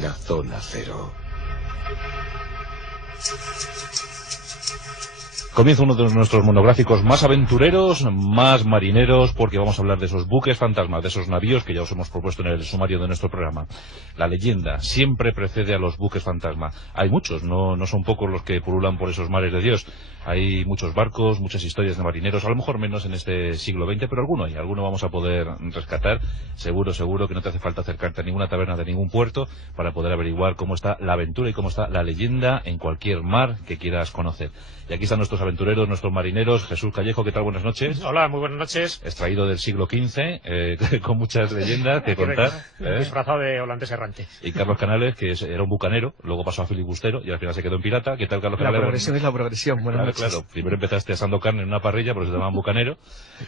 en la zona cero. Comienza uno de nuestros monográficos más aventureros, más marineros, porque vamos a hablar de esos buques fantasmas, de esos navíos que ya os hemos propuesto en el sumario de nuestro programa. La leyenda siempre precede a los buques fantasma. Hay muchos, no son pocos los que pululan por esos mares de Dios. Hay muchos barcos, muchas historias de marineros, a lo mejor menos en este siglo XX, pero alguno vamos a poder rescatar. Seguro que no te hace falta acercarte a ninguna taberna de ningún puerto para poder averiguar cómo está la aventura y cómo está la leyenda en cualquier mar que quieras conocer. Y aquí están nuestros aventureros, nuestros marineros. Jesús Callejo, ¿qué tal? Buenas noches. Hola, muy buenas noches. Extraído del siglo XV, con muchas leyendas que contar. Disfrazado de holandés errante. Y Carlos Canales, que era un bucanero, luego pasó a filibustero y al final se quedó en pirata. ¿Qué tal, Carlos Canales? La progresión es la progresión. Buenas noches. Claro, primero empezaste asando carne en una parrilla, porque se llamaban bucanero,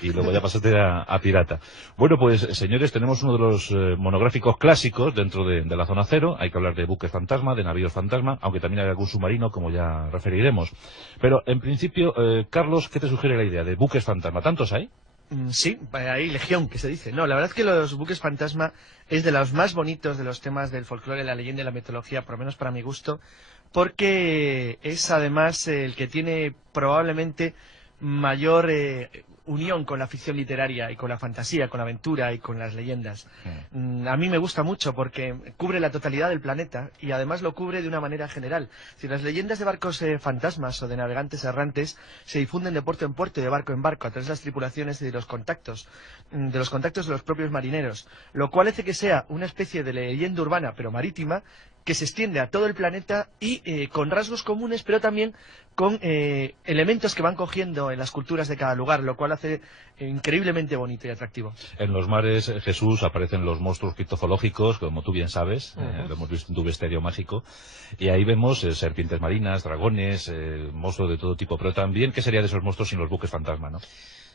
y luego ya pasaste a pirata. Bueno, pues, señores, tenemos uno de los monográficos clásicos dentro de la zona cero. Hay que hablar de buques fantasma, de navíos fantasma, aunque también hay algún submarino, como ya referiremos. Pero, en principio, Carlos, ¿qué te sugiere la idea de buques fantasma? ¿Tantos hay? Sí, hay legión, que se dice. No, la verdad es que los buques fantasma es de los más bonitos de los temas del folclore, la leyenda y la mitología, por lo menos para mi gusto, porque es además el que tiene probablemente mayor unión con la ficción literaria y con la fantasía, con la aventura y con las leyendas. A mí me gusta mucho porque cubre la totalidad del planeta y además lo cubre de una manera general. Si las leyendas de barcos fantasmas o de navegantes errantes se difunden de puerto en puerto y de barco en barco a través de las tripulaciones y de los contactos de los propios marineros, lo cual hace que sea una especie de leyenda urbana pero marítima que se extiende a todo el planeta y con rasgos comunes, pero también con elementos que van cogiendo en las culturas de cada lugar, lo cual hace increíblemente bonito y atractivo. En los mares, Jesús, aparecen los monstruos criptozoológicos, como tú bien sabes, lo hemos visto en tu bestiario mágico, y ahí vemos serpientes marinas, dragones, monstruos de todo tipo, pero también, ¿qué sería de esos monstruos sin los buques fantasma, no?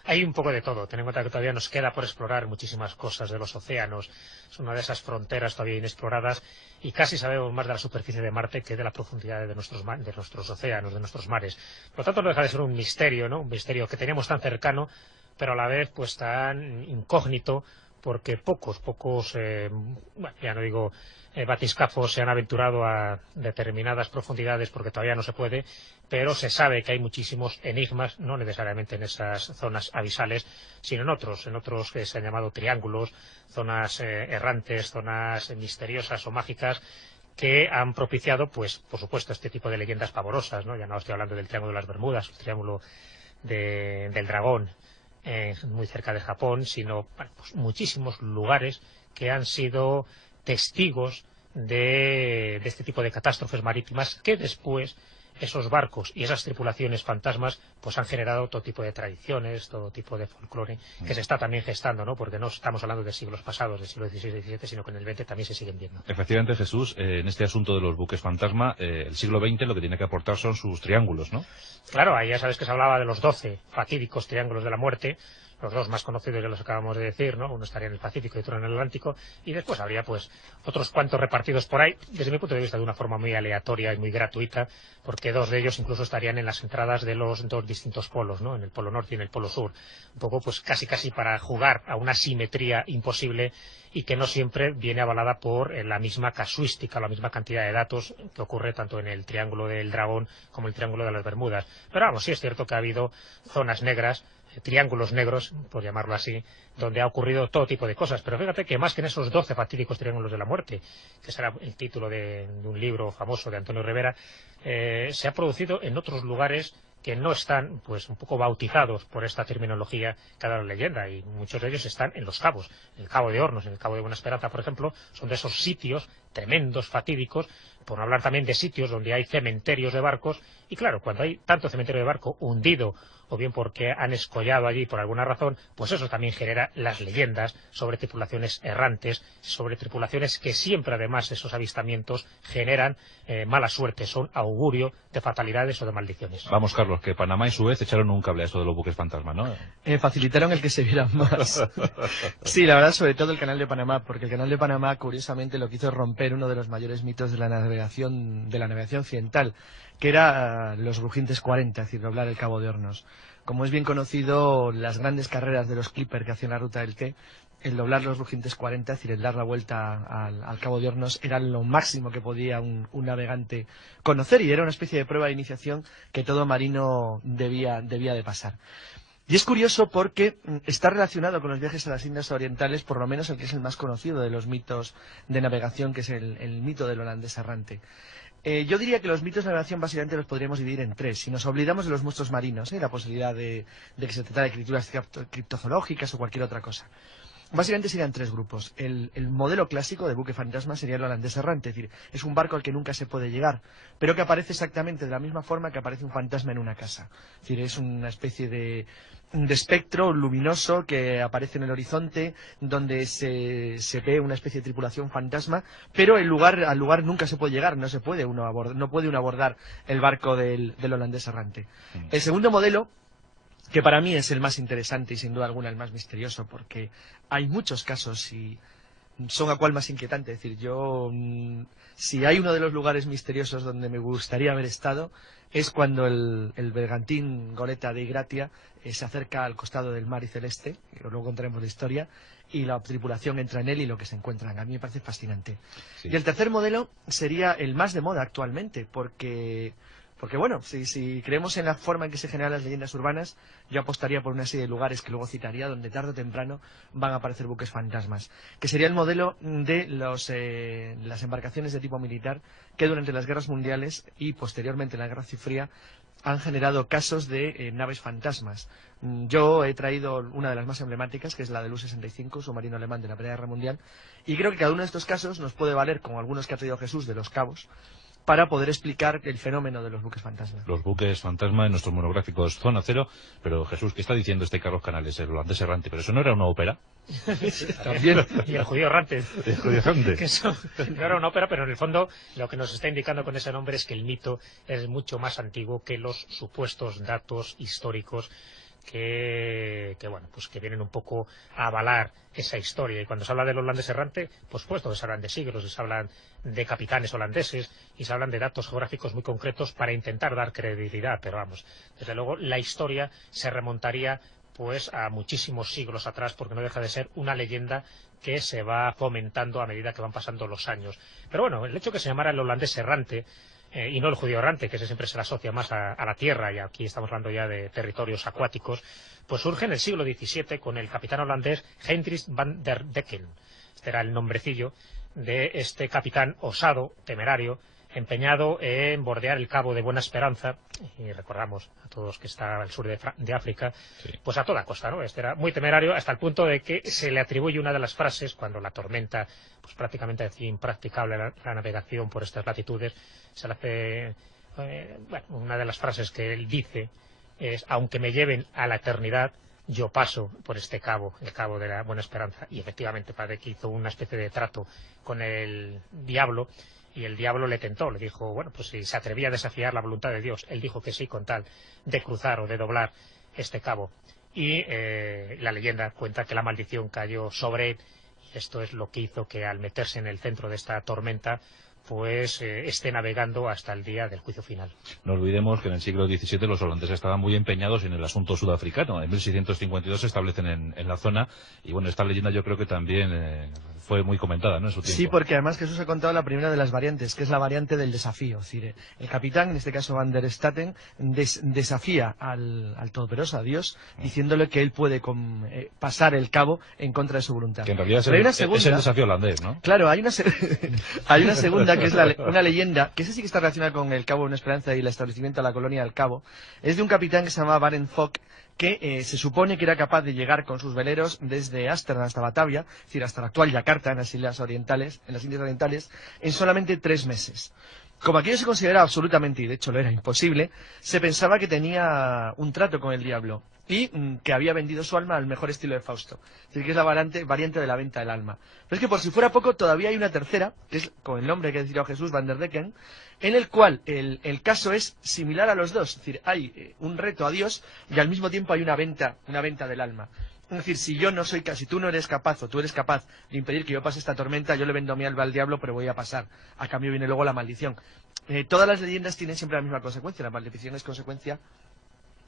Hay un poco de todo. Ten en cuenta que todavía nos queda por explorar muchísimas cosas de los océanos. Es una de esas fronteras todavía inexploradas y casi sabemos más de la superficie de Marte que de la profundidad de nuestros océanos, de nuestros mares. Por lo tanto, no deja de ser un misterio, ¿no? Un misterio que teníamos tan cercano, pero a la vez pues tan incógnito, porque pocos, ya no digo batiscafos se han aventurado a determinadas profundidades porque todavía no se puede, pero se sabe que hay muchísimos enigmas, no necesariamente en esas zonas abisales, sino en otros que se han llamado triángulos, zonas errantes, zonas misteriosas o mágicas, que han propiciado, pues, por supuesto, este tipo de leyendas pavorosas, ¿no? Ya no estoy hablando del Triángulo de las Bermudas, el Triángulo del Dragón, muy cerca de Japón, sino pues, muchísimos lugares que han sido testigos de este tipo de catástrofes marítimas que después esos barcos y esas tripulaciones fantasmas pues han generado todo tipo de tradiciones, todo tipo de folclore que se está también gestando, ¿no? Porque no estamos hablando de siglos pasados, del siglo XVI y XVII, sino que en el XX también se siguen viendo. Efectivamente, Jesús, en este asunto de los buques fantasma, el siglo XX lo que tiene que aportar son sus triángulos, ¿no? Claro, ahí ya sabes que se hablaba de los 12 fatídicos triángulos de la muerte. Los dos más conocidos ya los acabamos de decir, ¿no? Uno estaría en el Pacífico y otro en el Atlántico, y después habría pues otros cuantos repartidos por ahí, desde mi punto de vista de una forma muy aleatoria y muy gratuita, porque dos de ellos incluso estarían en las entradas de los dos distintos polos, ¿no? En el polo norte y en el polo sur, un poco pues casi para jugar a una simetría imposible y que no siempre viene avalada por la misma casuística, la misma cantidad de datos que ocurre tanto en el Triángulo del Dragón como el Triángulo de las Bermudas. Pero vamos, sí es cierto que ha habido zonas negras, triángulos negros, por llamarlo así, donde ha ocurrido todo tipo de cosas. Pero fíjate que más que en esos 12 fatídicos triángulos de la muerte, que será el título de un libro famoso de Antonio Rivera, se ha producido en otros lugares que no están pues un poco bautizados por esta terminología que ha dado la leyenda, y muchos de ellos están en los cabos. En el Cabo de Hornos, en el Cabo de Buena Esperanza, por ejemplo, son de esos sitios tremendos, fatídicos, por no hablar también de sitios donde hay cementerios de barcos, y claro, cuando hay tanto cementerio de barco hundido, o bien porque han escollado allí por alguna razón, pues eso también genera las leyendas sobre tripulaciones errantes, sobre tripulaciones que siempre además esos avistamientos generan mala suerte, son augurio de fatalidades o de maldiciones. Vamos, Carlos, que Panamá y Suez echaron un cable a esto de los buques fantasma, ¿no? Facilitaron el que se vieran más. Sí, la verdad, sobre todo el Canal de Panamá, porque el Canal de Panamá, curiosamente, lo que hizo es romper uno de los mayores mitos de la navegación occidental, que era los rugientes 40, es decir, doblar el Cabo de Hornos. Como es bien conocido, las grandes carreras de los Clipper que hacían la ruta del té el doblar los rugientes 40, es decir, el dar la vuelta al Cabo de Hornos, era lo máximo que podía un navegante conocer, y era una especie de prueba de iniciación que todo marino debía de pasar. Y es curioso porque está relacionado con los viajes a las Indias Orientales, por lo menos el que es el más conocido de los mitos de navegación, que es el mito del holandés errante. Yo diría que los mitos de navegación básicamente los podríamos dividir en tres. Si nos olvidamos de los monstruos marinos, la posibilidad de que se tratara de escrituras criptozoológicas o cualquier otra cosa. Básicamente serían tres grupos. El modelo clásico de buque fantasma sería el holandés errante, es decir, es un barco al que nunca se puede llegar, pero que aparece exactamente de la misma forma que aparece un fantasma en una casa. Es decir, es una especie de espectro luminoso que aparece en el horizonte, donde se ve una especie de tripulación fantasma, pero al lugar nunca se puede llegar, no puede uno abordar el barco del holandés errante. El segundo modelo, que para mí es el más interesante y sin duda alguna el más misterioso, porque hay muchos casos y son a cual más inquietante. Es decir, si hay uno de los lugares misteriosos donde me gustaría haber estado, es cuando el bergantín Goleta de Gratia se acerca al costado del mar y celeste, y luego contaremos la historia, y la tripulación entra en él y lo que se encuentran. A mí me parece fascinante. Sí. Y el tercer modelo sería el más de moda actualmente, porque bueno, si creemos en la forma en que se generan las leyendas urbanas, yo apostaría por una serie de lugares que luego citaría, donde tarde o temprano van a aparecer buques fantasmas, que sería el modelo de las embarcaciones de tipo militar que durante las guerras mundiales y posteriormente en la Guerra Fría han generado casos de naves fantasmas. Yo he traído una de las más emblemáticas, que es la del U-65, submarino alemán de la Primera Guerra Mundial, y creo que cada uno de estos casos nos puede valer, como algunos que ha traído Jesús de Los Cabos, para poder explicar el fenómeno de los buques fantasma. Los buques fantasma en nuestros monográficos Zona Cero. Pero Jesús, ¿qué está diciendo este Carlos Canales, el holandés errante? ¿Pero eso no era una ópera? También. Y el judío errante. El judío errante. Que eso no era una ópera, pero en el fondo lo que nos está indicando con ese nombre es que el mito es mucho más antiguo que los supuestos datos históricos que vienen un poco a avalar esa historia. Y cuando se habla del holandés errante, por supuesto que se hablan de siglos, y se hablan de capitanes holandeses, y se hablan de datos geográficos muy concretos para intentar dar credibilidad, pero vamos, desde luego la historia se remontaría pues a muchísimos siglos atrás, porque no deja de ser una leyenda que se va fomentando a medida que van pasando los años. Pero bueno, el hecho de que se llamara el holandés errante y no el judío errante, que ese siempre se le asocia más a la tierra, y aquí estamos hablando ya de territorios acuáticos, pues surge en el siglo XVII con el capitán holandés Hendrik van der Decken. Este era el nombrecillo de este capitán osado, temerario, empeñado en bordear el Cabo de Buena Esperanza, y recordamos a todos que está al sur de África, sí, pues a toda costa, ¿no? Este era muy temerario hasta el punto de que se le atribuye una de las frases, cuando la tormenta pues prácticamente hacía impracticable la navegación por estas latitudes, se le hace, una de las frases que él dice es: aunque me lleven a la eternidad, yo paso por este cabo, el Cabo de la Buena Esperanza. Y efectivamente parece que hizo una especie de trato con el diablo, y el diablo le tentó, le dijo, bueno, pues si se atrevía a desafiar la voluntad de Dios. Él dijo que sí, con tal de cruzar o de doblar este cabo. Y la leyenda cuenta que la maldición cayó sobre él, y esto es lo que hizo que al meterse en el centro de esta tormenta, pues esté navegando hasta el día del juicio final. No olvidemos que en el siglo XVII los holandeses estaban muy empeñados en el asunto sudafricano. En 1652 se establecen en la zona, y bueno, esta leyenda yo creo que también fue muy comentada, ¿no?, en su tiempo. Sí, porque además Jesús ha contado la primera de las variantes, que es la variante del desafío. Es decir, el capitán, en este caso Van der Staten, desafía al Todopoderoso, a Dios, diciéndole que él puede pasar el cabo en contra de su voluntad. Que en realidad es el desafío holandés, ¿no? Claro, hay una segunda que es una leyenda, que esa sí que está relacionada con el Cabo de Buena Esperanza y el establecimiento de la colonia del Cabo. Es de un capitán que se llamaba Barend Fock, que se supone que era capaz de llegar con sus veleros desde Ámsterdam hasta Batavia, es decir, hasta la actual Yakarta, en las Indias Orientales, en solamente 3 meses. Como aquello se consideraba absolutamente, y de hecho lo era, imposible, se pensaba que tenía un trato con el diablo y que había vendido su alma al mejor estilo de Fausto. Es decir, que es la variante de la venta del alma. Pero es que por si fuera poco, todavía hay una tercera, que es con el nombre que ha decidido Jesús, Van der Decken, en el cual el caso es similar a los dos. Es decir, hay un reto a Dios y al mismo tiempo hay una venta del alma. Es decir, si tú no eres capaz, o tú eres capaz de impedir que yo pase esta tormenta, yo le vendo mi alma al diablo, pero voy a pasar. A cambio viene luego la maldición. Todas las leyendas tienen siempre la misma consecuencia. La maldición es consecuencia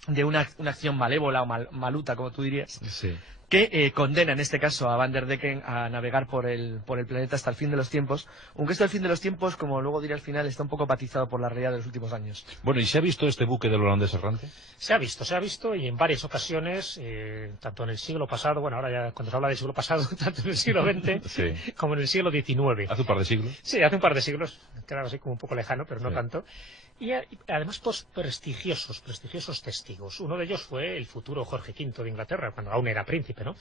de una acción malévola o maluta, como tú dirías. Sí. que condena en este caso a Van der Decken a navegar por el planeta hasta el fin de los tiempos, aunque esto del fin de los tiempos, como luego diré al final, está un poco patizado por la realidad de los últimos años. Bueno, ¿y se ha visto este buque del holandés errante? Se ha visto y en varias ocasiones, tanto en el siglo pasado, bueno, ahora ya cuando se habla del siglo pasado, tanto en el siglo XX Sí. como en el siglo XIX. ¿Hace un par de siglos? Sí, hace un par de siglos, quedaba así como un poco lejano, pero no Sí. tanto. Y además, pues, prestigiosos testigos. Uno de ellos fue el futuro Jorge V de Inglaterra, cuando aún era príncipe, ¿no?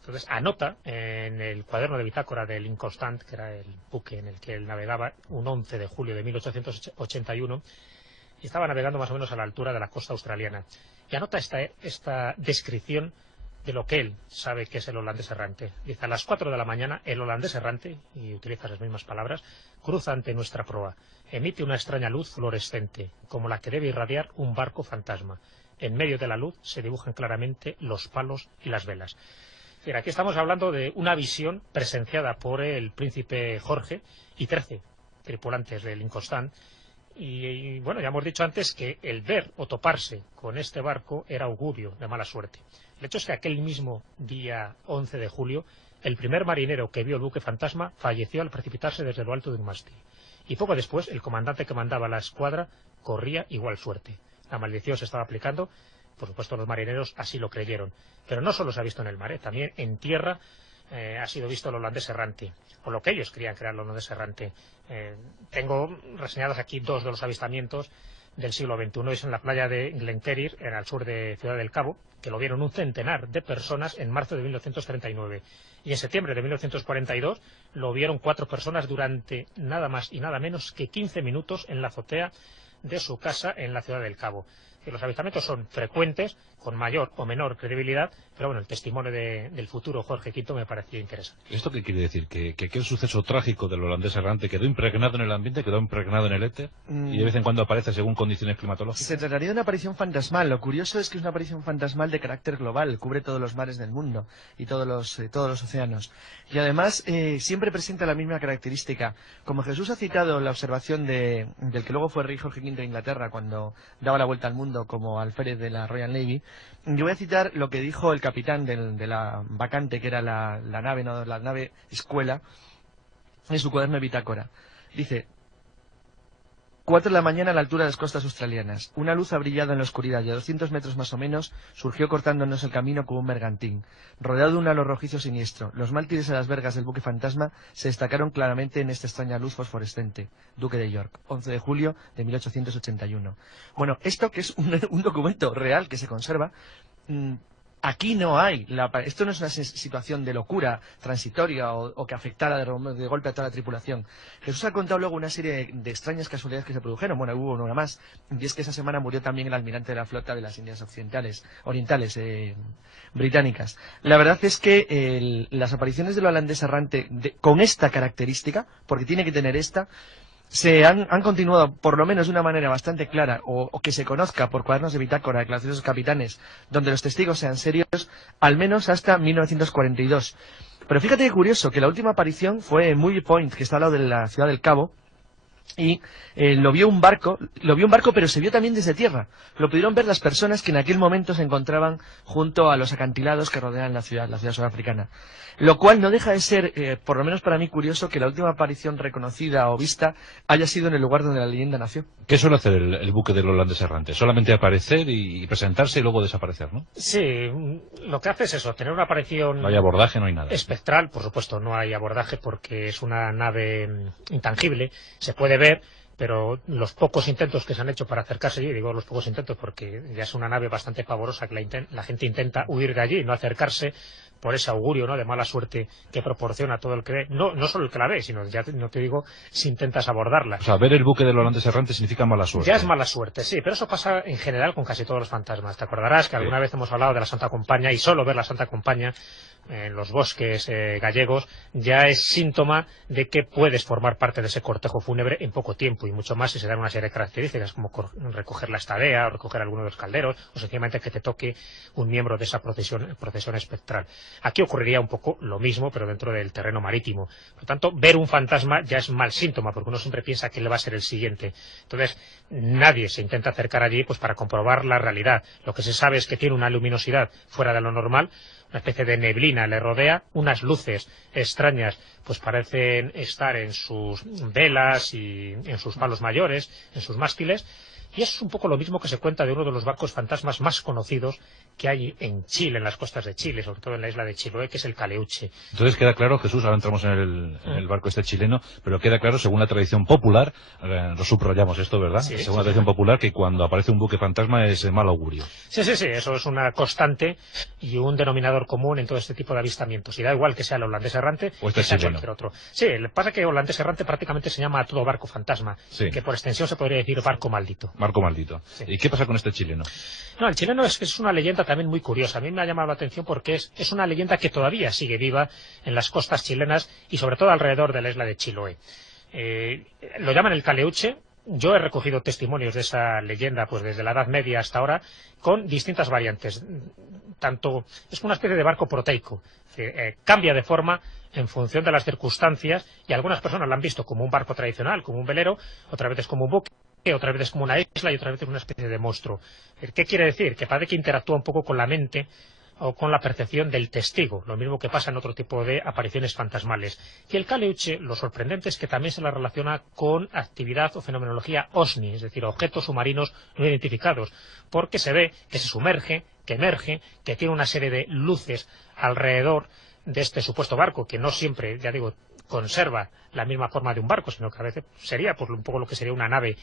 Entonces anota en el cuaderno de bitácora del Inconstant, que era el buque en el que él navegaba, un 11 de julio de 1881, y estaba navegando más o menos a la altura de la costa australiana. Y anota esta descripción de lo que él sabe que es el holandés errante. Dice: a las 4 de la mañana, el holandés errante, y utiliza las mismas palabras, cruza ante nuestra proa. Emite una extraña luz fluorescente, como la que debe irradiar un barco fantasma. En medio de la luz se dibujan claramente los palos y las velas. Es decir, aquí estamos hablando de una visión presenciada por el príncipe Jorge y 13 tripulantes del Inconstant. Y bueno, ya hemos dicho antes que el ver o toparse con este barco era augurio de mala suerte. El hecho es que aquel mismo día 11 de julio, el primer marinero que vio el buque fantasma falleció al precipitarse desde lo alto de un mástil. Y poco después, el comandante que mandaba la escuadra corría igual suerte. La maldición se estaba aplicando, por supuesto los marineros así lo creyeron. Pero no solo se ha visto en el mar, también en tierra ha sido visto el holandés errante, o lo que ellos creían que era el holandés errante. Tengo reseñados aquí dos de los avistamientos del siglo XXI. Uno es en la playa de Glencairn, en el sur de Ciudad del Cabo, que lo vieron un centenar de personas en marzo de 1939. Y en septiembre de 1942 lo vieron 4 personas durante nada más y nada menos que 15 minutos en la azotea de su casa en la Ciudad del Cabo. Que los avistamientos son frecuentes, con mayor o menor credibilidad, pero bueno, el testimonio del futuro Jorge V me pareció interesante. ¿Esto qué quiere decir? ¿Que aquel suceso trágico del holandés errante quedó impregnado en el ambiente, quedó impregnado en el éter, y de vez en cuando aparece según condiciones climatológicas? Se trataría de una aparición fantasmal. Lo curioso es que es una aparición fantasmal de carácter global, cubre todos los mares del mundo y todos los océanos. Y además siempre presenta la misma característica. Como Jesús ha citado la observación del que luego fue rey Jorge V de Inglaterra cuando daba la vuelta al mundo como alférez de la Royal Navy, yo voy a citar lo que dijo el capitán de la Bacante, que era la nave escuela, en su cuaderno de bitácora. Dice: 4 de la mañana a la altura de las costas australianas. Una luz ha brillado en la oscuridad y a 200 metros más o menos surgió cortándonos el camino como un bergantín. Rodeado de un halo rojizo siniestro, los mártires a las vergas del buque fantasma se destacaron claramente en esta extraña luz fosforescente. Duque de York, 11 de julio de 1881. Bueno, esto que es un documento real que se conserva... Aquí no hay, esto no es una situación de locura transitoria o que afectara de golpe a toda la tripulación. Jesús ha contado luego una serie de extrañas casualidades que se produjeron. Bueno, hubo una más, y es que esa semana murió también el almirante de la flota de las Indias Orientales británicas. La verdad es que las apariciones del holandés errante con esta característica, porque tiene que tener esta, se han continuado, por lo menos de una manera bastante clara, o que se conozca por cuadernos de bitácora, declaraciones de los capitanes, donde los testigos sean serios, al menos hasta 1942. Pero fíjate qué curioso, que la última aparición fue en Mully Point, que está al lado de la Ciudad del Cabo, y lo vio un barco, pero se vio también desde tierra. Lo pudieron ver las personas que en aquel momento se encontraban junto a los acantilados que rodean la ciudad sudafricana. Lo cual no deja de ser, por lo menos para mí, curioso que la última aparición reconocida o vista haya sido en el lugar donde la leyenda nació. ¿Qué suele hacer el buque del holandés errante? Solamente aparecer y presentarse y luego desaparecer, ¿no? Sí, lo que hace es eso, tener una aparición... No hay abordaje, no hay nada. Espectral, por supuesto, no hay abordaje porque es una nave intangible, se puede ver, pero los pocos intentos que se han hecho para acercarse allí, digo los pocos intentos porque ya es una nave bastante pavorosa que la gente intenta huir de allí, no acercarse por ese augurio, ¿no?, de mala suerte que proporciona todo el que ve, no solo el que la ve, sino ya no te digo si intentas abordarla. O sea, ver el buque del holandés errante significa mala suerte. Ya es mala suerte, sí, pero eso pasa en general con casi todos los fantasmas. Te acordarás que alguna vez hemos hablado de la Santa Compañía y solo ver la Santa Compañía en los bosques gallegos, ya es síntoma de que puedes formar parte de ese cortejo fúnebre en poco tiempo, y mucho más si se dan una serie de características como recoger la estadea o recoger alguno de los calderos, o sencillamente que te toque un miembro de esa procesión espectral. Aquí ocurriría un poco lo mismo, pero dentro del terreno marítimo. Por lo tanto, ver un fantasma ya es mal síntoma, porque uno siempre piensa que él va a ser el siguiente. Entonces, nadie se intenta acercar allí pues para comprobar la realidad. Lo que se sabe es que tiene una luminosidad fuera de lo normal, una especie de neblina le rodea, unas luces extrañas pues parecen estar en sus velas y en sus palos mayores, en sus mástiles, y eso es un poco lo mismo que se cuenta de uno de los barcos fantasmas más conocidos que hay en Chile, en las costas de Chile, sobre todo en la isla de Chiloé, que es el Caleuche. Entonces queda claro, Jesús, ahora entramos en el barco este chileno, pero queda claro, según la tradición popular, lo subrayamos esto, ¿verdad? Sí, según la tradición popular, que cuando aparece un buque fantasma es mal augurio. Sí, eso es una constante y un denominador común en todo este tipo de avistamientos. Y da igual que sea el holandés errante o que sea chileno. Cualquier otro. Sí, lo que pasa es que holandés errante prácticamente se llama a todo barco fantasma, sí, que por extensión se podría decir barco maldito. Barco maldito. Sí. ¿Y qué pasa con este chileno? No, el chileno es una leyenda también muy curiosa. A mí me ha llamado la atención porque es una leyenda que todavía sigue viva en las costas chilenas y sobre todo alrededor de la isla de Chiloé. Lo llaman el Caleuche. Yo he recogido testimonios de esa leyenda pues desde la Edad Media hasta ahora con distintas variantes. Tanto es una especie de barco proteico, cambia de forma en función de las circunstancias, y algunas personas la han visto como un barco tradicional, como un velero, otras veces como un buque, otras veces como una isla y otras veces una especie de monstruo. ¿Qué quiere decir? Que parece que interactúa un poco con la mente o con la percepción del testigo, lo mismo que pasa en otro tipo de apariciones fantasmales. Y el Caleuche, lo sorprendente es que también se la relaciona con actividad o fenomenología OSNI, es decir, objetos submarinos no identificados, porque se ve que se sumerge, que emerge, que tiene una serie de luces alrededor de este supuesto barco, que no siempre, ya digo, conserva la misma forma de un barco, sino que a veces sería pues un poco lo que sería una nave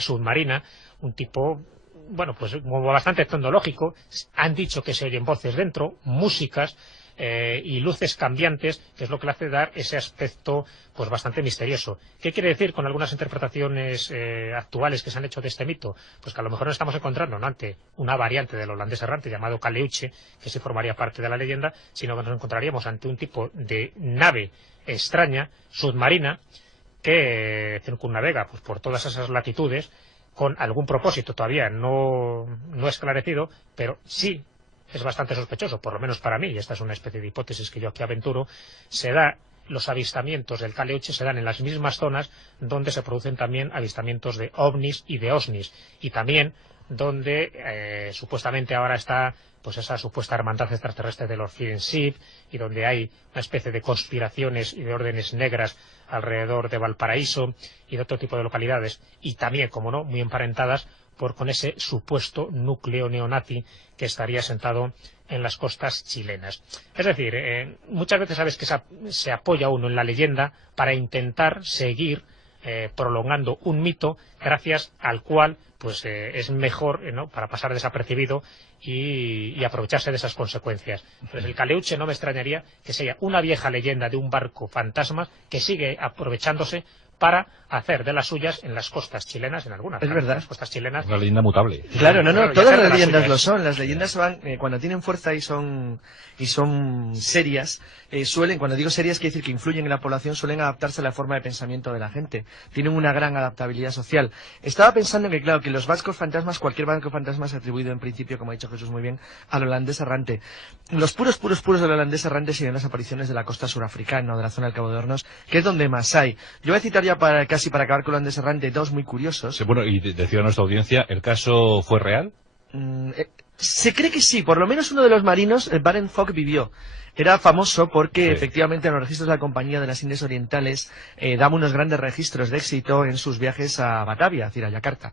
submarina, un tipo, bueno, pues bastante tecnológico. Han dicho que se oyen voces dentro, músicas y luces cambiantes, que es lo que le hace dar ese aspecto pues bastante misterioso. ¿Qué quiere decir con algunas interpretaciones actuales que se han hecho de este mito? Pues que a lo mejor nos estamos encontrando no ante una variante del holandés errante llamado Caleuche, que sí formaría parte de la leyenda, sino que nos encontraríamos ante un tipo de nave extraña, submarina, que circunnavega pues por todas esas latitudes con algún propósito todavía no esclarecido, pero sí es bastante sospechoso, por lo menos para mí, y esta es una especie de hipótesis que yo aquí aventuro. Los avistamientos del Caleuche se dan en las mismas zonas donde se producen también avistamientos de ovnis y de osnis, y también donde supuestamente ahora está pues esa supuesta hermandad extraterrestre de los Hidden Ship, y donde hay una especie de conspiraciones y de órdenes negras alrededor de Valparaíso y de otro tipo de localidades, y también, como no, muy emparentadas con ese supuesto núcleo neonazi que estaría sentado en las costas chilenas. Es decir, muchas veces sabes que se apoya uno en la leyenda para intentar seguir prolongando un mito gracias al cual pues es mejor para pasar desapercibido y aprovecharse de esas consecuencias. Entonces el Caleuche no me extrañaría que sea una vieja leyenda de un barco fantasma que sigue aprovechándose para hacer de las suyas en las costas chilenas, en algunas. Es verdad. Las costas chilenas. Una leyenda mutable. Claro, Claro, todas ya las leyendas suyas. lo son. Las leyendas van, cuando tienen fuerza y son serias, suelen, cuando digo serias, quiere decir que influyen en la población, suelen adaptarse a la forma de pensamiento de la gente. Tienen una gran adaptabilidad social. Estaba pensando que, claro, que los barcos fantasmas, cualquier barco fantasma es atribuido en principio, como ha dicho Jesús muy bien, al holandés errante. Los puros del holandés errante serían las apariciones de la costa surafricana o de la zona del Cabo de Hornos, que es donde más hay. Yo voy a citar ya casi para acabar con el holandés errante dos muy curiosos. Sí, bueno, y decía a nuestra audiencia, ¿el caso fue real? Se cree que sí, por lo menos uno de los marinos, Barent Fogg, vivió. Era famoso porque efectivamente en los registros de la Compañía de las Indias Orientales daba unos grandes registros de éxito en sus viajes a Batavia, es decir, a Yakarta.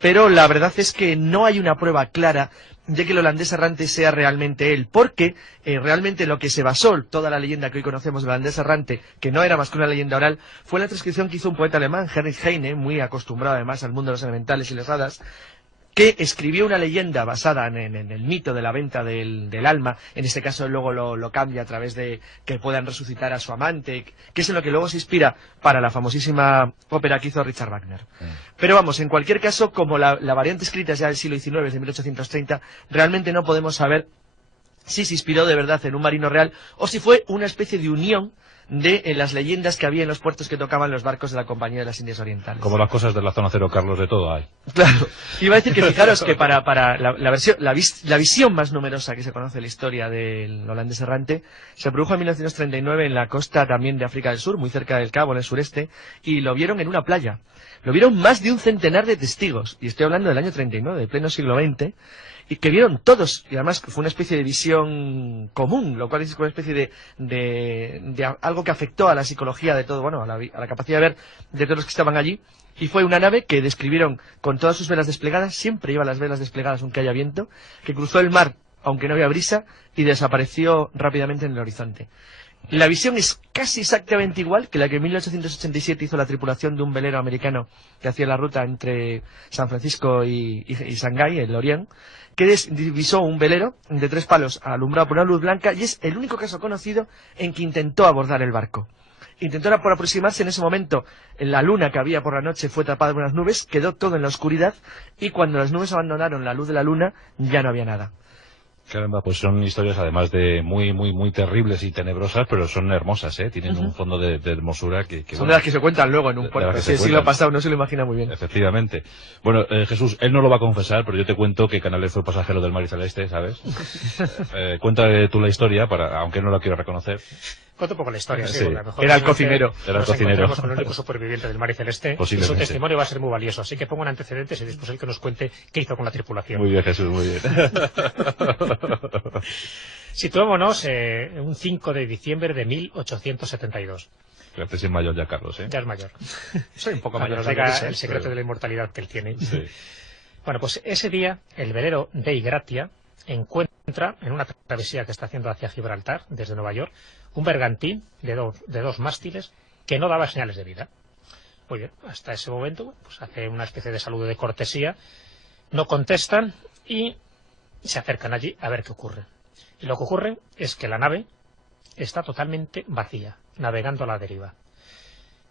Pero la verdad es que no hay una prueba clara de que el holandés errante sea realmente él, porque realmente lo que se basó toda la leyenda que hoy conocemos del holandés errante, que no era más que una leyenda oral, fue la transcripción que hizo un poeta alemán, Heinrich Heine, muy acostumbrado además al mundo de los elementales y las hadas, que escribió una leyenda basada en el mito de la venta del alma. En este caso luego lo cambia a través de que puedan resucitar a su amante, que es en lo que luego se inspira para la famosísima ópera que hizo Richard Wagner. Pero vamos, en cualquier caso, como la variante escrita es ya del siglo XIX, de 1830, realmente no podemos saber si se inspiró de verdad en un marino real o si fue una especie de unión de las leyendas que había en los puertos que tocaban los barcos de la Compañía de las Indias Orientales. Como las cosas de la zona cero, Carlos, de todo hay. Claro. Iba a decir que fijaros que para la visión más numerosa que se conoce en la historia del holandés errante se produjo en 1939 en la costa también de África del Sur, muy cerca del Cabo, en el sureste, y lo vieron en una playa. Lo vieron más de un centenar de testigos, y estoy hablando del año 39, del pleno siglo XX, y que vieron todos, y además fue una especie de visión común, lo cual es una especie de algo que afectó a la psicología de todo, bueno, a la capacidad de ver de todos los que estaban allí, y fue una nave que describieron con todas sus velas desplegadas, siempre lleva las velas desplegadas aunque haya viento, que cruzó el mar aunque no había brisa, y desapareció rápidamente en el horizonte. La visión es casi exactamente igual que la que en 1887 hizo la tripulación de un velero americano que hacía la ruta entre San Francisco y Shanghái, el Orient, que divisó un velero de 3 palos alumbrado por una luz blanca, y es el único caso conocido en que intentó abordar el barco. Intentó por aproximarse. En ese momento la luna que había por la noche fue tapada por unas nubes, quedó todo en la oscuridad, y cuando las nubes abandonaron la luz de la luna ya no había nada. Caramba, pues son historias además de muy terribles y tenebrosas, pero son hermosas, ¿eh? Tienen un fondo de hermosura que son de las que se cuentan luego en un puerto. Si el siglo pasado no se lo imagina muy bien. Efectivamente. Bueno, Jesús, él no lo va a confesar, pero yo te cuento que Canales fue pasajero del Mar y Celeste, ¿sabes? Cuéntale tú la historia, aunque no la quiero reconocer. Cuento un poco la historia, sí. A lo mejor era el cocinero. Era el cocinero. Con el único superviviente del Mar y Celeste, y su testimonio va a ser muy valioso. Así que pongan antecedentes y después él que nos cuente qué hizo con la tripulación. Muy bien, Jesús, muy bien. Situémonos un 5 de diciembre de 1872. Este es mayor ya, Carlos, ¿eh? Ya es mayor. Soy un poco mayor. Nos diga el secreto de la inmortalidad que él tiene. Sí. Bueno, pues ese día el velero Dei Gratia encuentra en una travesía que está haciendo hacia Gibraltar, desde Nueva York, un bergantín de dos mástiles que no daba señales de vida. Muy bien, hasta ese momento pues hace una especie de saludo de cortesía, no contestan y se acercan allí a ver qué ocurre. Y lo que ocurre es que la nave está totalmente vacía, navegando a la deriva,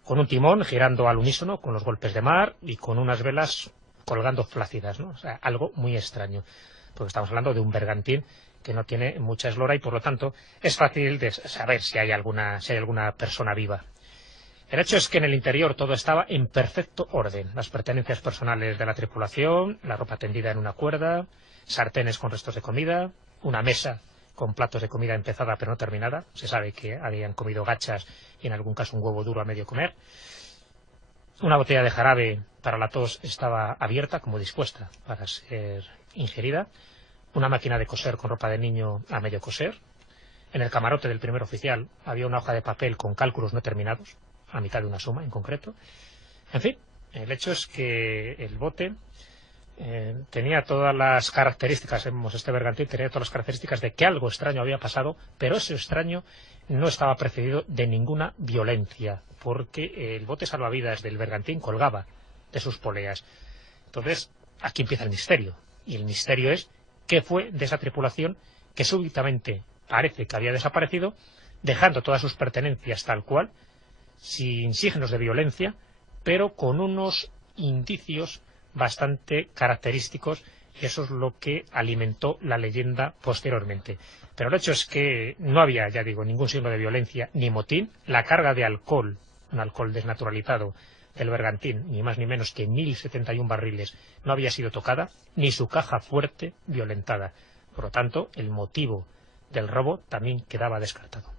con un timón girando al unísono con los golpes de mar y con unas velas colgando flácidas, ¿no? O sea, algo muy extraño, porque estamos hablando de un bergantín que no tiene mucha eslora y por lo tanto es fácil de saber si hay alguna persona viva. El hecho es que en el interior todo estaba en perfecto orden. Las pertenencias personales de la tripulación, la ropa tendida en una cuerda, sartenes con restos de comida, una mesa con platos de comida empezada pero no terminada. Se sabe que habían comido gachas y en algún caso un huevo duro a medio comer. Una botella de jarabe para la tos estaba abierta, como dispuesta para ser ingerida. Una máquina de coser con ropa de niño a medio coser. En el camarote del primer oficial había una hoja de papel con cálculos no terminados, a mitad de una suma en concreto. En fin, el hecho es que el bote tenía todas las características, este bergantín tenía todas las características de que algo extraño había pasado, pero ese extraño no estaba precedido de ninguna violencia, porque el bote salvavidas del bergantín colgaba de sus poleas. Entonces, aquí empieza el misterio, y el misterio es qué fue de esa tripulación que súbitamente parece que había desaparecido, dejando todas sus pertenencias tal cual, sin signos de violencia, pero con unos indicios bastante característicos, y eso es lo que alimentó la leyenda posteriormente. Pero el hecho es que no había, ya digo, ningún signo de violencia ni motín. La carga de alcohol, un alcohol desnaturalizado del bergantín, ni más ni menos que 1071 barriles, no había sido tocada, ni su caja fuerte violentada. Por lo tanto, el motivo del robo también quedaba descartado.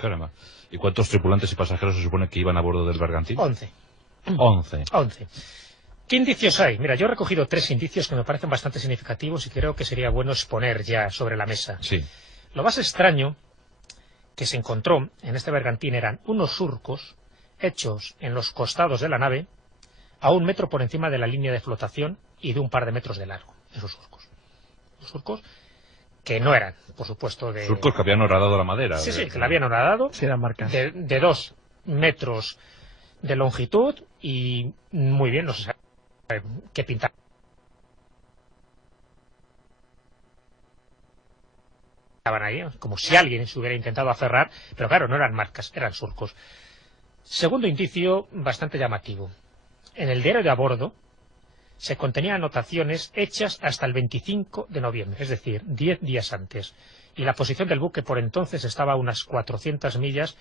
Caramba. ¿Y cuántos tripulantes y pasajeros se supone que iban a bordo del bergantín? 11. 11. ¿Qué indicios hay? Mira, yo he recogido 3 indicios que me parecen bastante significativos y creo que sería bueno exponer ya sobre la mesa. Sí. Lo más extraño que se encontró en este bergantín eran unos surcos hechos en los costados de la nave a 1 metro por encima de la línea de flotación y de un par de metros de largo. Esos surcos. Los surcos que no eran, por supuesto, de... Surcos que habían horadado la madera. Sí, que la habían horadado. Sí, eran marcas. De 2 metros de longitud y muy bien, no sé qué pintar. Estaban ahí, como si alguien se hubiera intentado aferrar, pero claro, no eran marcas, eran surcos. Segundo indicio bastante llamativo. En el diario de a bordo se contenían anotaciones hechas hasta el 25 de noviembre, es decir, 10 días antes. y la posición del buque por entonces estaba a unas 400 millas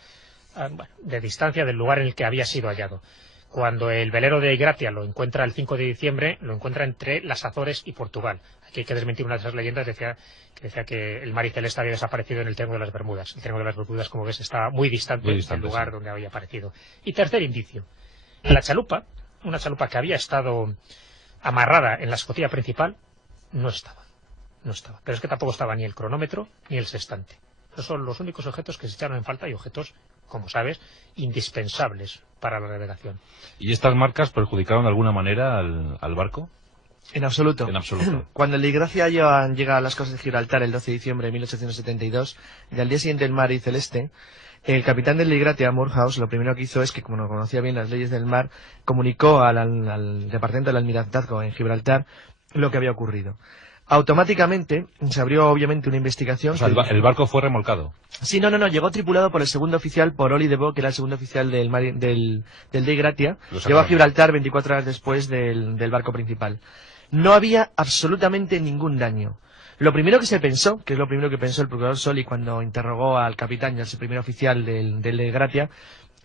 de distancia del lugar en el que había sido hallado. Cuando el velero de Gratia lo encuentra el 5 de diciembre, lo encuentra entre las Azores y Portugal. Aquí hay que desmentir una de esas leyendas que decía que el Mar y Celeste había desaparecido en el Triángulo de las Bermudas. El Triángulo de las Bermudas, como ves, estaba muy distante del lugar donde había aparecido. Y tercer indicio. La chalupa, una chalupa que había estado amarrada en la escotilla principal, no estaba. Pero es que tampoco estaba ni el cronómetro ni el sextante. Esos son los únicos objetos que se echaron en falta y objetos, como sabes, indispensables para la navegación. ¿Y estas marcas perjudicaron de alguna manera al barco? En absoluto. En absoluto. Cuando el de Gracia llega a las costas de Gibraltar el 12 de diciembre de 1872, y al día siguiente el Mar y Celeste, el capitán del Gratia, Moorhouse, lo primero que hizo es que, como no conocía bien las leyes del mar, comunicó al departamento del almirantazgo en Gibraltar lo que había ocurrido. Automáticamente se abrió obviamente una investigación. O sea, el barco fue remolcado. Sí, no, llegó tripulado por el segundo oficial, por Oli de Bo, que era el segundo oficial del Dei Gratia. Llegó a Gibraltar 24 horas después del barco principal. No había absolutamente ningún daño. Lo primero que se pensó, que es lo primero que pensó el procurador Soli cuando interrogó al capitán y al primer oficial del Dei Gratia,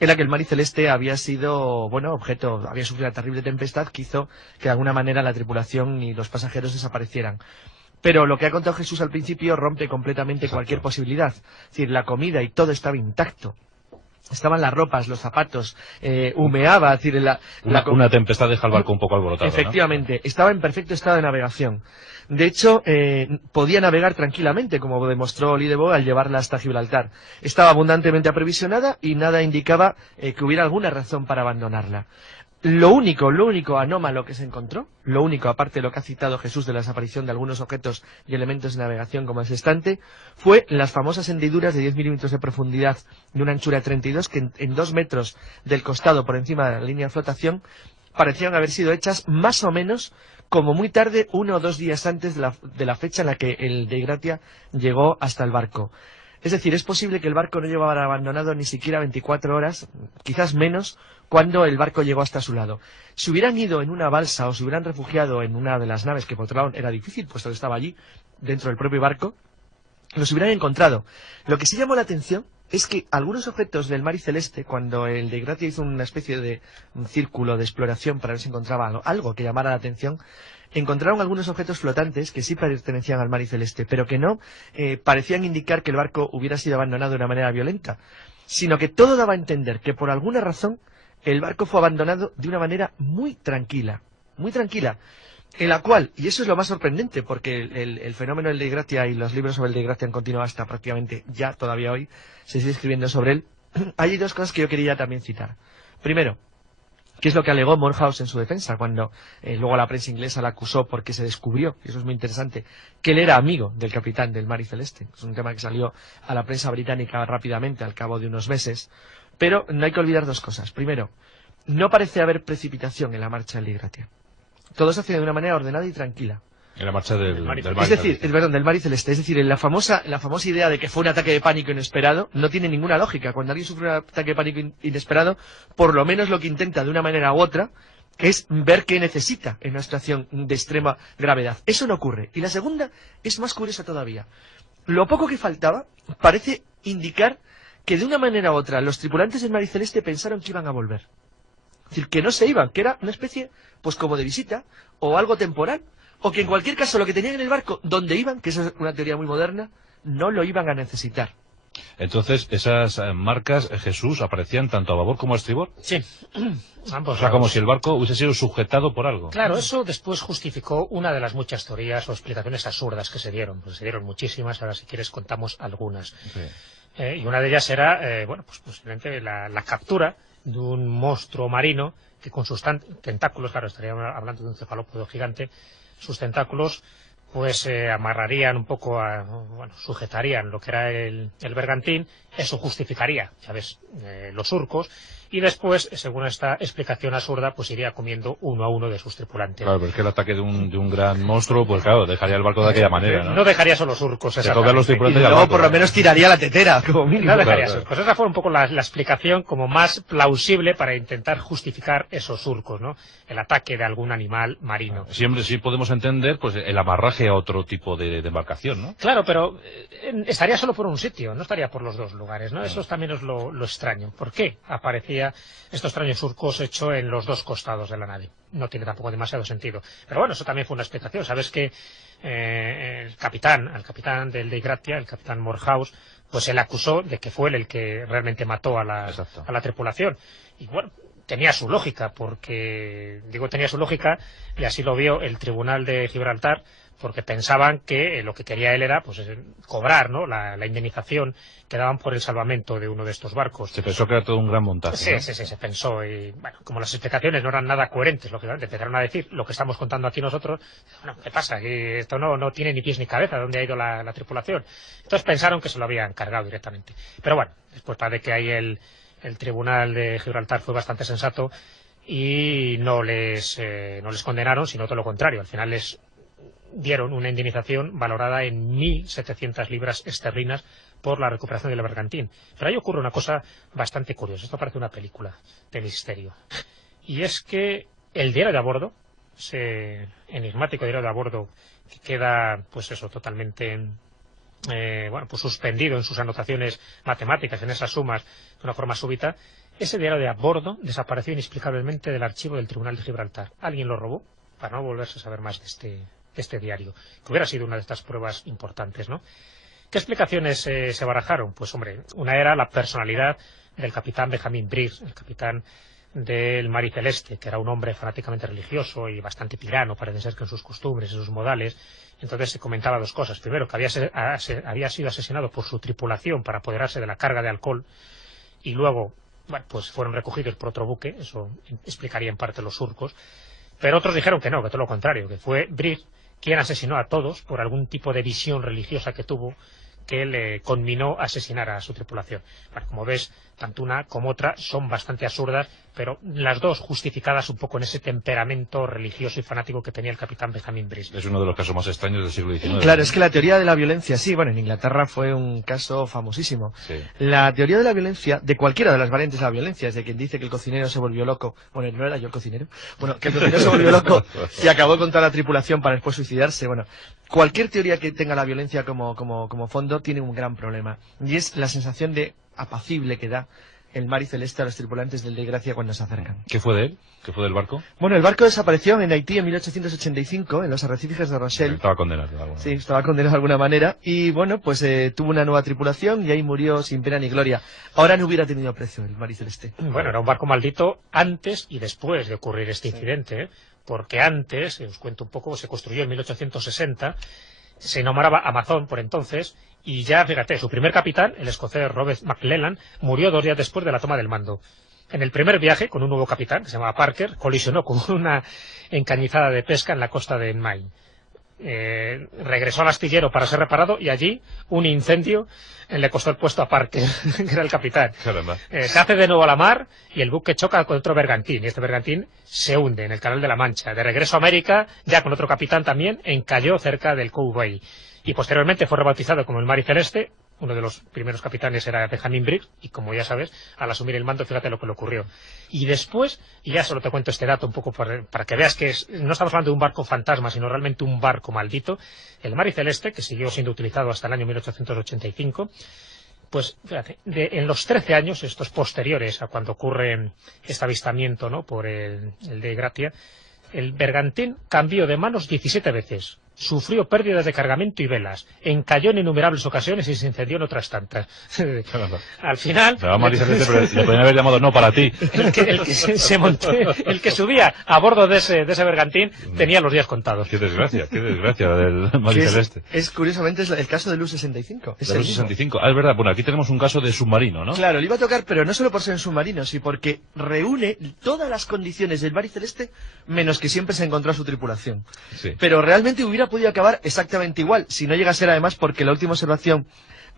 era que el Mar y Celeste había sido, había sufrido una terrible tempestad que hizo que de alguna manera la tripulación y los pasajeros desaparecieran. Pero lo que ha contado Jesús al principio rompe completamente cualquier posibilidad. Es decir, la comida y todo estaba intacto. Estaban las ropas, los zapatos, humeaba, es decir, una tempestad deja el barco un poco alborotado. Efectivamente, ¿no? Estaba en perfecto estado de navegación. De hecho, podía navegar tranquilamente, como demostró Oli de Bo al llevarla hasta Gibraltar. Estaba abundantemente aprovisionada y nada indicaba que hubiera alguna razón para abandonarla. Lo único anómalo que se encontró, lo único, aparte de lo que ha citado Jesús de la desaparición de algunos objetos y elementos de navegación como el sextante, fue las famosas hendiduras de 10 milímetros de profundidad de una anchura de 32 que en 2 metros del costado por encima de la línea de flotación parecían haber sido hechas más o menos como muy tarde, 1 o 2 días antes de la fecha en la que el Dei Gratia llegó hasta el barco. Es decir, es posible que el barco no llevara abandonado ni siquiera 24 horas, quizás menos, cuando el barco llegó hasta su lado. Si hubieran ido en una balsa o se hubieran refugiado en una de las naves, que por otro lado era difícil, puesto que estaba allí, dentro del propio barco, los hubieran encontrado. Lo que sí llamó la atención es que algunos objetos del Mar y Celeste, cuando el Dei Gratia hizo una especie de un círculo de exploración para ver si encontraba algo que llamara la atención, encontraron algunos objetos flotantes que sí pertenecían al Mar y Celeste, pero que no parecían indicar que el barco hubiera sido abandonado de una manera violenta, sino que todo daba a entender que por alguna razón el barco fue abandonado de una manera muy tranquila, en la cual, y eso es lo más sorprendente, porque el fenómeno del Dei Gratia y los libros sobre el Dei Gratia han continuado hasta prácticamente ya, todavía hoy, se sigue escribiendo sobre él, hay 2 cosas que yo quería también citar. Primero, ¿qué es lo que alegó Moorhouse en su defensa cuando luego la prensa inglesa la acusó porque se descubrió, y eso es muy interesante, que él era amigo del capitán del Mar y Celeste? Es un tema que salió a la prensa británica rápidamente al cabo de unos meses, pero no hay que olvidar 2 cosas. Primero, no parece haber precipitación en la marcha del Dei Gratia. Todo se hace de una manera ordenada y tranquila. En la marcha del Mar y Celeste. Es decir, del Mar y Celeste. Es decir, la famosa idea de que fue un ataque de pánico inesperado no tiene ninguna lógica. Cuando alguien sufre un ataque de pánico inesperado, por lo menos lo que intenta de una manera u otra es ver qué necesita en una situación de extrema gravedad. Eso no ocurre. Y la segunda es más curiosa todavía. Lo poco que faltaba parece indicar que de una manera u otra los tripulantes del Mar y Celeste pensaron que iban a volver. Es decir, que no se iban, que era una especie, pues como de visita, o algo temporal, o que en cualquier caso lo que tenían en el barco, donde iban, que esa es una teoría muy moderna, no lo iban a necesitar. Entonces, esas marcas, Jesús, aparecían tanto a babor como a estribor. Sí, ambos. O sea, como si el barco hubiese sido sujetado por algo. Claro, eso después justificó una de las muchas teorías o explicaciones absurdas que se dieron. Pues se dieron muchísimas, ahora si quieres contamos algunas. Sí. Y una de ellas era, pues posiblemente la captura de un monstruo marino que con sus tentáculos, claro, estaríamos hablando de un cefalópodo gigante, sus tentáculos pues amarrarían un poco, sujetarían lo que era el bergantín, eso justificaría, ¿sabes?, los surcos, y después, según esta explicación absurda, pues iría comiendo uno a uno de sus tripulantes. Claro, pero es que el ataque de un gran monstruo, pues claro, dejaría el barco de aquella manera, ¿no? No dejaría solo surcos, Se coge a los Y tripulantes y al luego barco, por lo ¿no? menos tiraría la tetera, como mínimo. No dejaría Claro, surcos. Esa fue un poco la explicación como más plausible para intentar justificar esos surcos, ¿no? El ataque de algún animal marino. Siempre sí podemos entender pues el amarraje a otro tipo de embarcación, ¿no? Claro, pero estaría solo por un sitio, no estaría por los dos lugares, ¿no? Eso también es lo extraño. ¿Por qué aparecía estos extraños surcos hechos en los dos costados de la nave? No tiene tampoco demasiado sentido. Pero bueno, eso también fue una explicación. Sabes que al capitán del Dei Gratia, el capitán Morehouse, pues él acusó de que fue él el que realmente mató a la tripulación. Y bueno, tenía su lógica, porque, digo tenía su lógica, y así lo vio el Tribunal de Gibraltar, porque pensaban que lo que quería él era pues cobrar, ¿no?, la indemnización que daban por el salvamento de uno de estos barcos. Se pensó que era todo un gran montaje, Sí, ¿no? sí, se pensó. Y bueno, como las explicaciones no eran nada coherentes, lógicamente, empezaron a decir lo que estamos contando aquí nosotros. Bueno, ¿qué pasa? Que esto no tiene ni pies ni cabeza. ¿Dónde ha ido la tripulación? Entonces pensaron que se lo habían cargado directamente. Pero bueno, después parece que ahí el Tribunal de Gibraltar fue bastante sensato y no les condenaron, sino todo lo contrario. Al final les dieron una indemnización valorada en 1.700 libras esterlinas por la recuperación del bergantín. Pero ahí ocurre una cosa bastante curiosa. Esto parece una película de misterio. Y es que el diario de a bordo, ese enigmático diario de a bordo que queda, pues eso, totalmente pues suspendido en sus anotaciones matemáticas, en esas sumas, de una forma súbita, ese diario de a bordo desapareció inexplicablemente del archivo del Tribunal de Gibraltar. Alguien lo robó para no volverse a saber más de este diario, que hubiera sido una de estas pruebas importantes, ¿no? ¿Qué explicaciones se barajaron? Pues hombre, una era la personalidad del capitán Benjamin Briggs, el capitán del Mar y Celeste, que era un hombre fanáticamente religioso y bastante tirano, parece ser que en sus costumbres y sus modales. Entonces se comentaba dos cosas. Primero, que había sido asesinado por su tripulación para apoderarse de la carga de alcohol, y luego, bueno, pues fueron recogidos por otro buque. Eso explicaría en parte los surcos. Pero otros dijeron que no, que todo lo contrario, que fue Briggs quien asesinó a todos por algún tipo de visión religiosa que tuvo, que le conminó a asesinar a su tripulación. Bueno, como ves, tanto una como otra son bastante absurdas, pero las dos justificadas un poco en ese temperamento religioso y fanático que tenía el capitán Benjamin Briggs. Es uno de los casos más extraños del siglo XIX. Claro, es que la teoría de la violencia, sí, bueno, en Inglaterra fue un caso famosísimo. Sí. La teoría de la violencia, de cualquiera de las variantes de la violencia, es de quien dice que el cocinero se volvió loco, bueno, no era yo el cocinero, bueno, que el cocinero se volvió loco y acabó con toda la tripulación para después suicidarse, bueno, cualquier teoría que tenga la violencia como fondo tiene un gran problema, y es la sensación de apacible que da el Mar y Celeste a los tripulantes del Dei Gratia cuando se acercan. ¿Qué fue de él? ¿Qué fue del barco? Bueno, el barco desapareció en Haití en 1885, en los arrecifes de Rochelle. Estaba condenado. Alguna Sí, estaba condenado de alguna manera. Y bueno, pues tuvo una nueva tripulación y ahí murió sin pena ni gloria. Ahora no hubiera tenido precio el Mar y Celeste. Bueno, era un barco maldito antes y después de ocurrir este incidente, ¿eh? Porque antes, os cuento un poco, se construyó en 1860, se nombraba Amazon por entonces, y ya, fíjate, su primer capitán, el escocés Robert McClellan, murió 2 días después de la toma del mando. En el primer viaje, con un nuevo capitán, que se llamaba Parker, colisionó con una encañizada de pesca en la costa de Maine. Regresó al astillero para ser reparado y allí un incendio le costó el puesto a Parker, que era el capitán. Se hace de nuevo a la mar y el buque choca con otro bergantín, y este bergantín se hunde en el Canal de la Mancha. De regreso a América, ya con otro capitán también, encalló cerca del Cove Bay y posteriormente fue rebautizado como el Mar y Celeste. Uno de los primeros capitanes era Benjamin Briggs, y como ya sabes, al asumir el mando, fíjate lo que le ocurrió. Y después, y ya solo te cuento este dato un poco para que veas que no estamos hablando de un barco fantasma, sino realmente un barco maldito, el Mar y Celeste, que siguió siendo utilizado hasta el año 1885, pues fíjate, en los 13 años, estos posteriores a cuando ocurre este avistamiento, ¿no?, por el Dei Gratia, el bergantín cambió de manos 17 veces. Sufrió pérdidas de cargamento y velas, encalló en innumerables ocasiones y se incendió en otras tantas. Al final... pero le podrían haber llamado no para ti. El que subía a bordo de ese bergantín tenía los días contados. Qué desgracia del Mar y Celeste. Es curiosamente el caso del U-65. Es el U-65. Ah, es verdad. Bueno, aquí tenemos un caso de submarino, ¿no? Claro, le iba a tocar, pero no solo por ser un submarino, sino porque reúne todas las condiciones del Mar y Celeste, menos que siempre se encontró a su tripulación. Sí. Pero realmente hubiera podido acabar exactamente igual, si no llega a ser además porque la última observación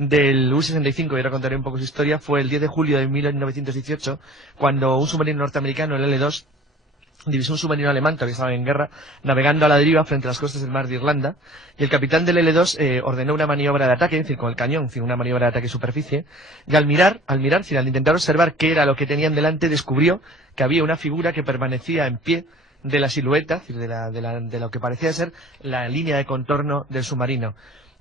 del U-65, y ahora contaré un poco su historia, fue el 10 de julio de 1918, cuando un submarino norteamericano, el L-2, divisó un submarino alemán que estaba en guerra, navegando a la deriva frente a las costas del mar de Irlanda, y el capitán del L-2 ordenó una maniobra de ataque, es decir, con el cañón, es decir, una maniobra de ataque superficie, y al intentar observar qué era lo que tenían delante, descubrió que había una figura que permanecía en pie de la silueta, es decir, de lo que parecía ser la línea de contorno del submarino,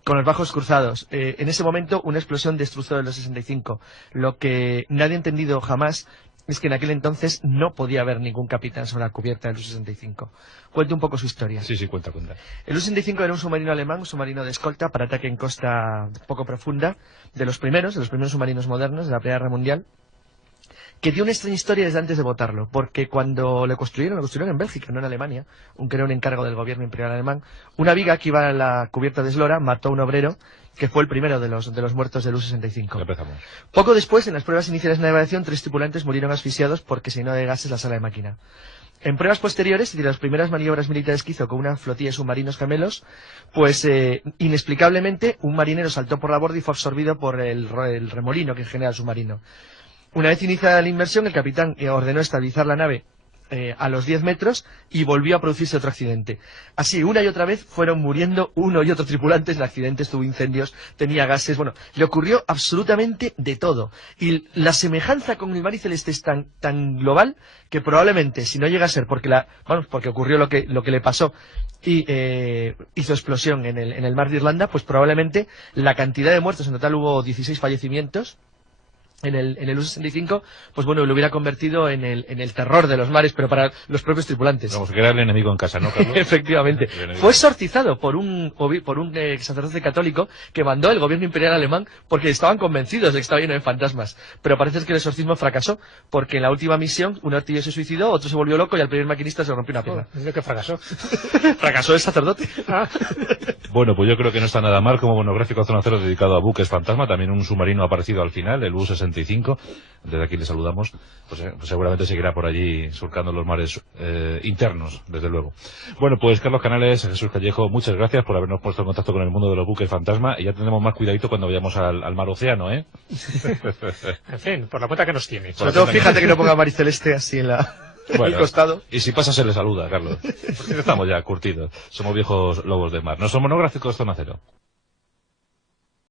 con los bajos cruzados. En ese momento, una explosión destruyó el U-65. Lo que nadie ha entendido jamás es que en aquel entonces no podía haber ningún capitán sobre la cubierta del U-65. Cuento un poco su historia. Sí, cuenta. El U-65 era un submarino alemán, un submarino de escolta para ataque en costa poco profunda, de los primeros submarinos modernos de la Primera Guerra Mundial, que dio una extraña historia desde antes de votarlo, porque cuando lo construyeron en Bélgica, no en Alemania, aunque era un encargo del gobierno imperial alemán. Una viga que iba a la cubierta de eslora mató a un obrero, que fue el primero de los muertos del U-65. Empezamos. Poco después, en las pruebas iniciales de navegación, 3 tripulantes murieron asfixiados porque se llenó de gases la sala de máquina. En pruebas posteriores, es decir, las primeras maniobras militares que hizo con una flotilla de submarinos gemelos, pues inexplicablemente un marinero saltó por la borda y fue absorbido por el remolino que genera el submarino. Una vez iniciada la inmersión, el capitán ordenó estabilizar la nave a los 10 metros y volvió a producirse otro accidente. Así, una y otra vez fueron muriendo uno y otro tripulantes. El accidente tuvo incendios, tenía gases, bueno, le ocurrió absolutamente de todo. Y la semejanza con el mar y celeste es tan global que probablemente, si no llega a ser porque ocurrió lo que le pasó y hizo explosión en el mar de Irlanda, pues probablemente la cantidad de muertos, en total hubo 16 fallecimientos, en el U-65, pues bueno, lo hubiera convertido en el terror de los mares, pero para los propios tripulantes. Vamos, que era el enemigo en casa, ¿no, Carlos? Efectivamente. Fue exorcizado por un sacerdote católico que mandó el gobierno imperial alemán porque estaban convencidos de que estaba lleno de fantasmas. Pero parece que el exorcismo fracasó, porque en la última misión un artillero se suicidó, otro se volvió loco y al primer maquinista se rompió una pierna. ¿Desde que fracasó? Fracasó el sacerdote. Bueno, pues yo creo que no está nada mal como monográfico Zona Cero dedicado a buques fantasma. También un submarino ha aparecido al final, el U-65. Desde aquí le saludamos. Pues seguramente seguirá por allí surcando los mares internos, desde luego. Bueno, pues Carlos Canales, Jesús Callejo, muchas gracias por habernos puesto en contacto con el mundo de los buques fantasma, y ya tendremos más cuidadito cuando vayamos al mar océano, ¿eh? En fin, por la cuenta que nos tiene. Sobre todo, fíjate que no ponga mariceleste así en el costado. Y si pasa se le saluda, Carlos. Porque estamos ya curtidos. Somos viejos lobos de mar. Nuestro monográfico es Zona Cero.